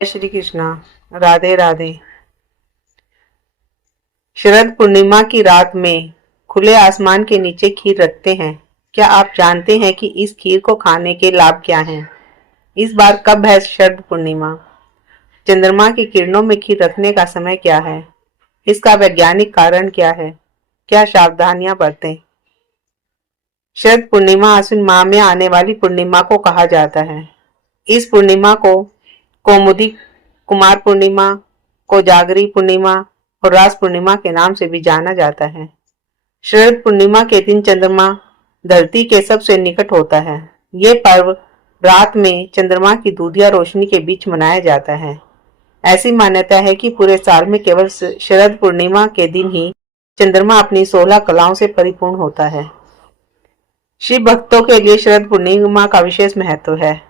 जय श्री कृष्णा। राधे राधे। शरद पूर्णिमा की रात में खुले आसमान के नीचे खीर रखते हैं। क्या आप जानते हैं कि इस खीर को खाने के लाभ क्या हैं? इस बार कब है शरद पूर्णिमा? चंद्रमा की किरणों में खीर रखने का समय क्या है? इसका वैज्ञानिक कारण क्या है? क्या सावधानियां बरतें? शरद पूर्णिमा आश्विन माह में आने वाली पूर्णिमा को कहा जाता है। इस पूर्णिमा को कौमुदी कुमार पूर्णिमा, कोजागरी पूर्णिमा और रास पूर्णिमा के नाम से भी जाना जाता है। शरद पूर्णिमा के दिन चंद्रमा धरती के सबसे निकट होता है। ये पर्व रात में चंद्रमा की दूधिया रोशनी के बीच मनाया जाता है। ऐसी मान्यता है कि पूरे साल में केवल शरद पूर्णिमा के दिन ही चंद्रमा अपनी 16 कलाओं से परिपूर्ण होता है। शिव भक्तों के लिए शरद पूर्णिमा का विशेष महत्व है।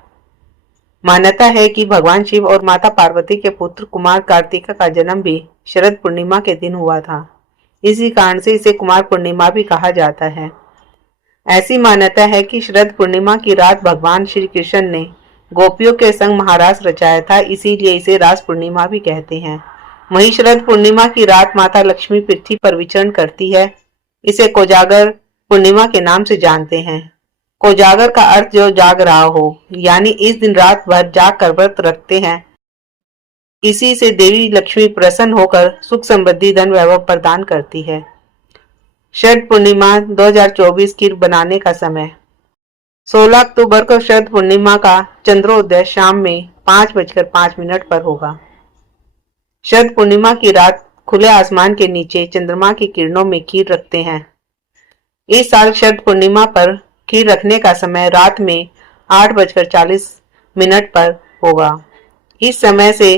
मान्यता है कि भगवान शिव और माता पार्वती के पुत्र कुमार कार्तिका का जन्म भी शरद पूर्णिमा के दिन हुआ था। इसी कारण से इसे कुमार पूर्णिमा भी कहा जाता है। ऐसी मान्यता है कि शरद पूर्णिमा की रात भगवान श्री कृष्ण ने गोपियों के संग महारास रचाया था, इसीलिए इसे रास पूर्णिमा भी कहते हैं। वहीं शरद पूर्णिमा की रात माता लक्ष्मी पृथ्वी पर विचरण करती है। इसे कोजागर पूर्णिमा के नाम से जानते हैं। कोजागर का अर्थ जो जाग रहा हो, यानी इस दिन रात भर जाग कर व्रत रखते हैं। इसी से देवी लक्ष्मी प्रसन्न होकर सुख समृद्धि धन वैभव प्रदान करती है। शरद पूर्णिमा 2024 खीर बनाने का समय 16 अक्टूबर को शरद पूर्णिमा का चंद्रोदय शाम में 5:05 पर होगा। शरद पूर्णिमा की रात खुले आसमान के नीचे चंद्रमा की किरणों में खीर रखते हैं। इस साल शरद पूर्णिमा पर खीर रखने का समय रात में 8:40 पर होगा। इस समय से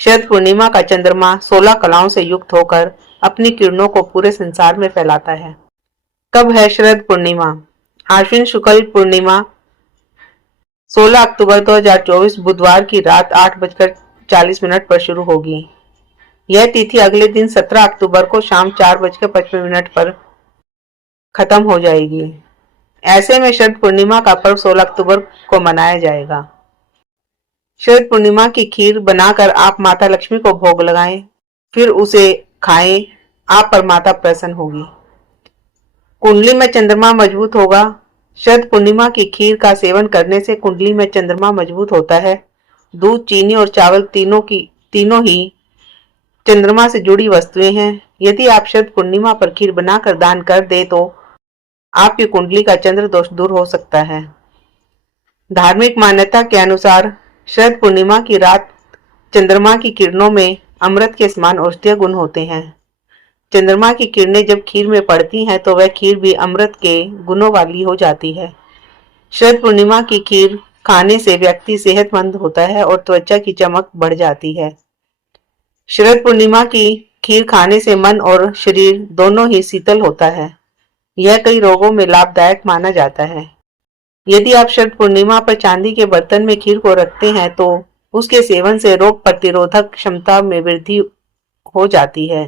शरद पूर्णिमा का चंद्रमा 16 कलाओं से युक्त होकर अपनी किरणों को पूरे संसार में फैलाता है। कब है शरद पूर्णिमा? आश्विन शुक्ल पूर्णिमा 16 अक्टूबर 2024 बुधवार की रात 8:40 पर शुरू होगी। यह तिथि अगले दिन 17 अक्टूबर को शाम 4:55 पर खत्म हो जाएगी। ऐसे में शरद पूर्णिमा का पर्व 16 अक्टूबर को मनाया जाएगा। शरद पूर्णिमा की खीर बनाकर आप माता लक्ष्मी को भोग लगाएं, फिर उसे खाएं। आप पर माता प्रसन्न होगी। कुंडली में चंद्रमा मजबूत होगा। शरद पूर्णिमा की खीर का सेवन करने से कुंडली में चंद्रमा मजबूत होता है। दूध, चीनी और चावल तीनों ही चंद्रमा से जुड़ी वस्तुएं हैं। यदि आप शरद पूर्णिमा पर खीर बनाकर दान कर दे तो आपकी कुंडली का चंद्र दोष दूर हो सकता है। धार्मिक मान्यता के अनुसार शरद पूर्णिमा की रात चंद्रमा की किरणों में अमृत के समान औषधीय गुण होते हैं। चंद्रमा की किरणें जब खीर में पड़ती हैं तो वह खीर भी अमृत के गुणों वाली हो जाती है। शरद पूर्णिमा की खीर खाने से व्यक्ति सेहतमंद होता है और त्वचा की चमक बढ़ जाती है। शरद पूर्णिमा की खीर खाने से मन और शरीर दोनों ही शीतल होता है। यह कई रोगों में लाभदायक माना जाता है। यदि आप शरद पूर्णिमा पर चांदी के बर्तन में खीर को रखते हैं तो उसके सेवन से रोग प्रतिरोधक क्षमता में वृद्धि हो जाती है।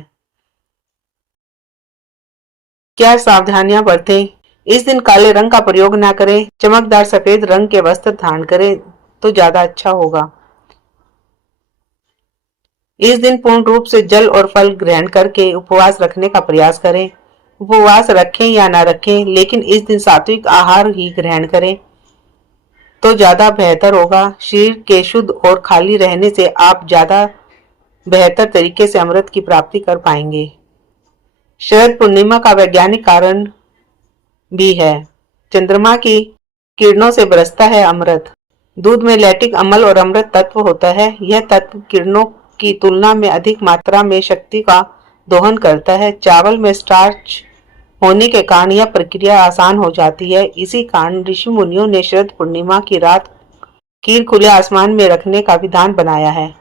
क्या सावधानियां बरतें? इस दिन काले रंग का प्रयोग ना करें। चमकदार सफेद रंग के वस्त्र धारण करें तो ज्यादा अच्छा होगा। इस दिन पूर्ण रूप से जल और फल ग्रहण करके उपवास रखने का प्रयास करें। उपवास रखें या ना रखें, लेकिन इस दिन सात्विक आहार ही ग्रहण करें तो ज्यादा बेहतर होगा। शरीर के शुद्ध और खाली रहने से आप ज्यादा बेहतर तरीके से अमृत की प्राप्ति कर पाएंगे। शरद पूर्णिमा का वैज्ञानिक कारण भी है। चंद्रमा की किरणों से बरसता है अमृत। दूध में लैक्टिक अम्ल और अमृत तत्व होता है। यह तत्व किरणों की तुलना में अधिक मात्रा में शक्ति का दोहन करता है। चावल में स्टार्च होने के कारण यह प्रक्रिया आसान हो जाती है। इसी कारण ऋषि मुनियों ने शरद पूर्णिमा की रात खीर खुले आसमान में रखने का विधान बनाया है।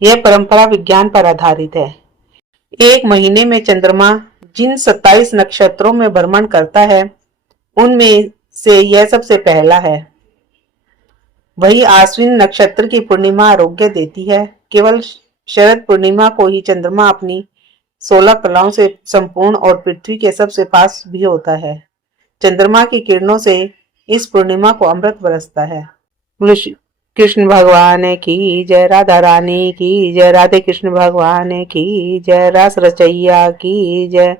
यह परंपरा विज्ञान पर आधारित है। एक महीने में चंद्रमा जिन 27 नक्षत्रों में भ्रमण करता है उनमें से यह सबसे पहला है। वही आश्विन नक्षत्र की पूर्णिमा आरोग्य देती है। केवल शरद पूर्णिमा को ही चंद्रमा अपनी 16 कलाओं से संपूर्ण और पृथ्वी के सबसे पास भी होता है। चंद्रमा की किरणों से इस पूर्णिमा को अमृत बरसता है। कृष्ण भगवान की जय, राधा रानी की जय, राधे कृष्ण भगवान की जय, रास रचैया की जय।